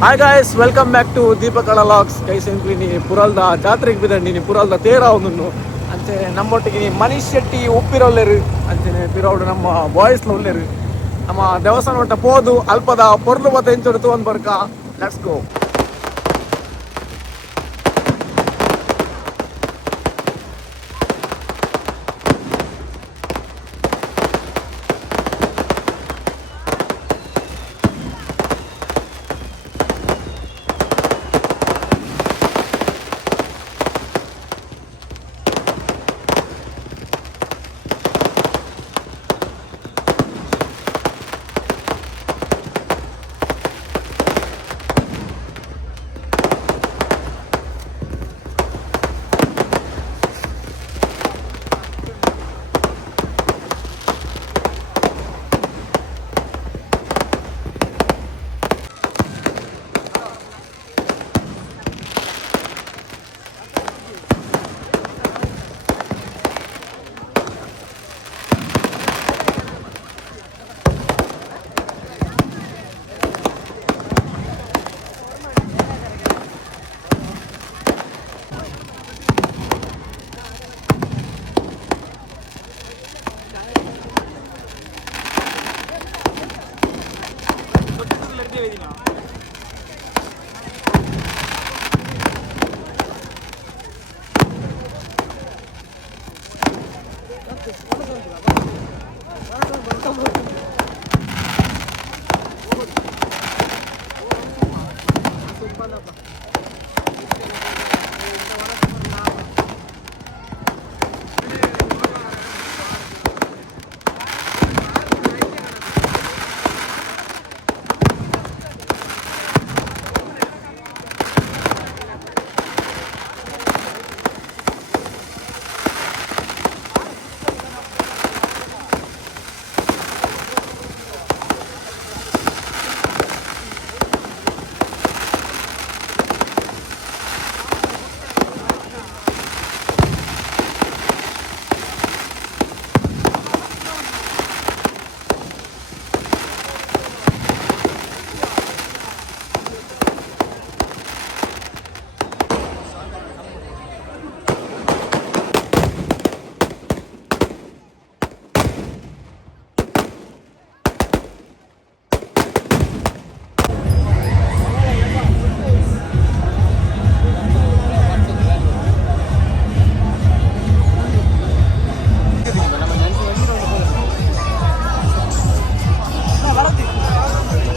Hi guys, welcome back to Deepakala logs. Guys ಎಂಕ್ಲಿ ಪುರಲ್ದ ಜಾತ್ರೆಗೆ ಬಿದ್ದಂಡಿ ಪುರಲ್ದ ತೇರ ಒಂದು ಅಂಚೆ ನಮ್ಮೊಟ್ಟಿಗೆ ಮನೀಶ್ ಶೆಟ್ಟಿ ಉಪ್ಪಿರೊಲ್ಲೆರು ಅಂಚನೆ ಪಿರೌಡು ನಮ್ಮ ಬಾಯ್ಸ್ನ ಉಲ್ಲೆರು. ನಮ್ಮ ದೇವಸ್ಥಾನ ಒಟ್ಟ ಪೋದು ಅಲ್ಪದ ಪೊರ್ಲು ಬತ್ತ ಎಂಚೋಡು ತಗೊಂಡ್ ಬರ್ಕ. Let's go.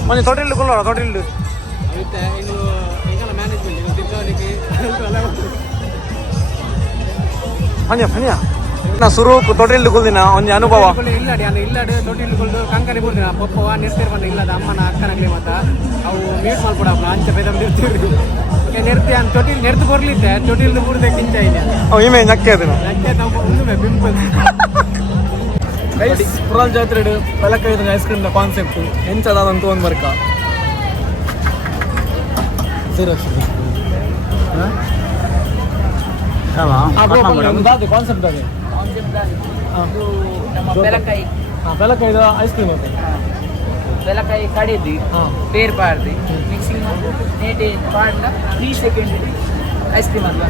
కొంచెం తోటిల్లు కొల్లారా తోటిల్లు ಪಂಜ ಪಂಜ ನಾ ಸುರುಕು ತೊಟ್ಟಿಲ್ದು ಕುಲ್ದಿನ ಒಂಜಿ ಅನುಭವ ಇಲ್ಲಡಿ ಅಂದ್ರೆ ಇಲ್ಲಡು ತೊಟ್ಟಿಲ್ದು ಕುಲ್ದು ಕಂಕನಿ ಬುಡ್ದಿನ ಪಪ್ಪವ ನಿರ್ತಿರ್ ಬಂದ ಇಲ್ಲದ ಅಮ್ಮನ ಅಕ್ಕನಾಗ್ಲಿ ಮತ್ತ ಅವು ಮೀಟ್ ಮಾಡ್ಕೊಡಪ್ಪ ಅಂಚೆ ಬೇದ ನಿರ್ತಿರ್ದು ನಿರ್ತಿ ಅಂತ ತೊಟ್ಟಿಲ್ ನೆರ್ದು ಬರ್ಲಿದ್ದೆ ತೊಟ್ಟಿಲ್ದು ಬುಡ್ದೆ ಕಿಂಚ ಇದೆ ಅವು ಇಮೆ ನಕ್ಕೆ ಅದನ್ನ ನಕ್ಕೆ ನಾವು ಒಂದು ಬಿಂಪಲ್ ಗೈಸ್ ಪುರಾಲ್ ಜಾತ್ರೆ ಬೆಲಕೈದು ಐಸ್ ಕ್ರೀಮ್ ದ ಕಾನ್ಸೆಪ್ಟ್ ಎಂಚದಾದಂತ ಒಂದು ಬರ್ಕ ಕಾನ್ಸೆಪ್ಟ್ ಅದೇ ಬೆಲಕೈದು ಐಸ್ ಕ್ರೀಮ್ ಅದೇ ಬೆಲಕಾಯಿ ಕಡಿದು ಬೇರ್ ಪಾರ್ದು ಮಿಕ್ಸಿಂಗ್ ನೀಟ್ ಪಾಡ್ದ 3 ಸೆಕೆಂಡ್ ಐಸ್ ಕ್ರೀಮ್ ಅಲ್ಲ.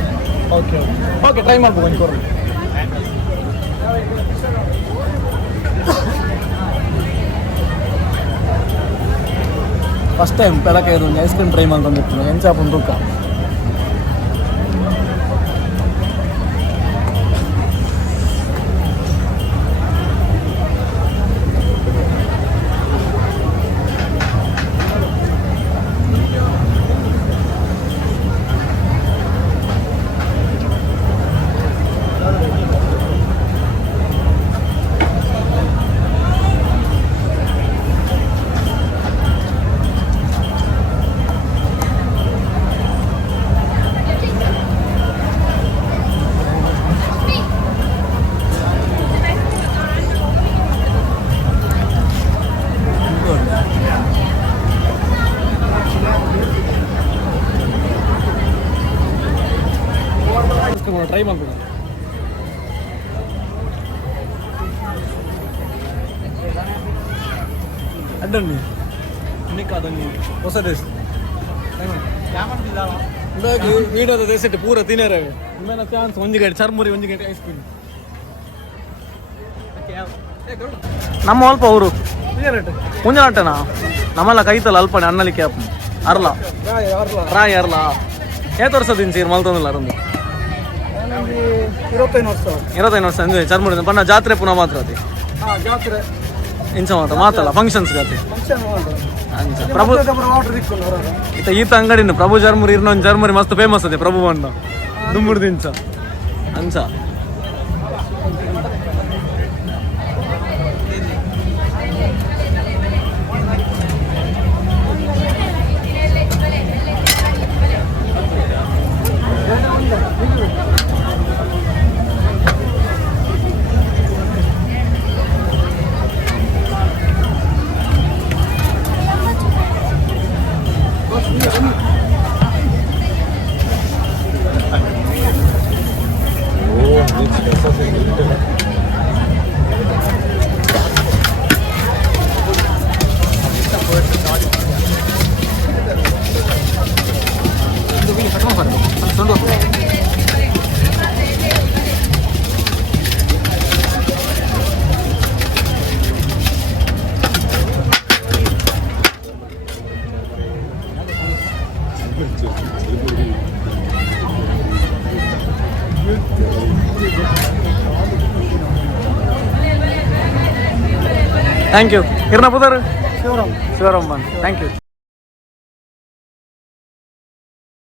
ಓಕೆ ಓಕೆ ಟ್ರೈ ಮಾಡ್ಬೋದು ಒಂದು ಕೊರ್ರಿ. ಫಸ್ಟ್ ಟೈಮ್ ಬೆಲಕೈದು ಒಂದು ಐಸ್ ಕ್ರೀಮ್ ಟ್ರೈ ಮಾಡ್ಕೊಂಡಿರ್ತೀನಿ ಎಂಚಾಪನ್ ತೂಕ. ಟ್ರೈ ಮಾಡ್ಬೋದು. ಅಡ್ಡಣ್ಣಿ ಇನ್ನಿಕ್ಕಾದಣ್ಣಿ ಹೊಸ ದೇಶ ವೀಡಿಯೋದ ದೇಶಟ್ಟು ಪೂರ ತಿನ್ನರವೆ ಇಮೇಲೆ ಚಾನ್ಸ್ ಒಂಜಿ ಗಂಟೆ ಚರ್ಮುರಿ ಒಂಜಿ ಗಂಟೆ ಐಸ್ ಕ್ರೀಮ್ ನಮ್ಮ ಅಲ್ಪ ಅವರು ಮುಂಜಾನಟ್ಟನಾ ನಮ್ಮಲ್ಲ ಕೈತಲ್ಲ ಅಲ್ಪನೆ ಅನ್ನಲಿಕ್ಕೆ ಅರ್ಲ ರಾಯ್ ಅರ್ಲ ಏತ್ ವರ್ಷ ತಿನ್ಸೀರ್ ಮಲ್ತೊಂದಿಲ್ಲ ಅರೊಂದು 25 ವರ್ಷ ಅಂದ್ರೆ ಚರ್ಮುರಿ ಬಣ್ಣ ಜಾತ್ರೆ ಪುನಃ ಮಾತ್ರ ಅದೇ ಜಾತ್ರೆ ಇಂಚ ಮಾತ್ರ ಮಾತಲ್ಲ ಫಂಕ್ಷನ್ಸ್ ಗತಿ ಅಂಚ ಪ್ರಭು ಈತ ಅಂಗಡಿನ ಪ್ರಭು ಜರ್ಮುರಿ ಇನ್ನೊಂದು ಜರ್ಮರಿ ಮಸ್ತ್ ಫೇಮಸ್ ಅದೇ ಪ್ರಭು ಬಣ್ಣ ದುಮ್ಮುಡ್ದು ಇಂಚ ಅಂಚ ಥ್ಯಾಂಕ್ ಯು ಕಿರಣ ಪುದರ್ ಶಿವರಾಮ್ ಥ್ಯಾಂಕ್ ಯು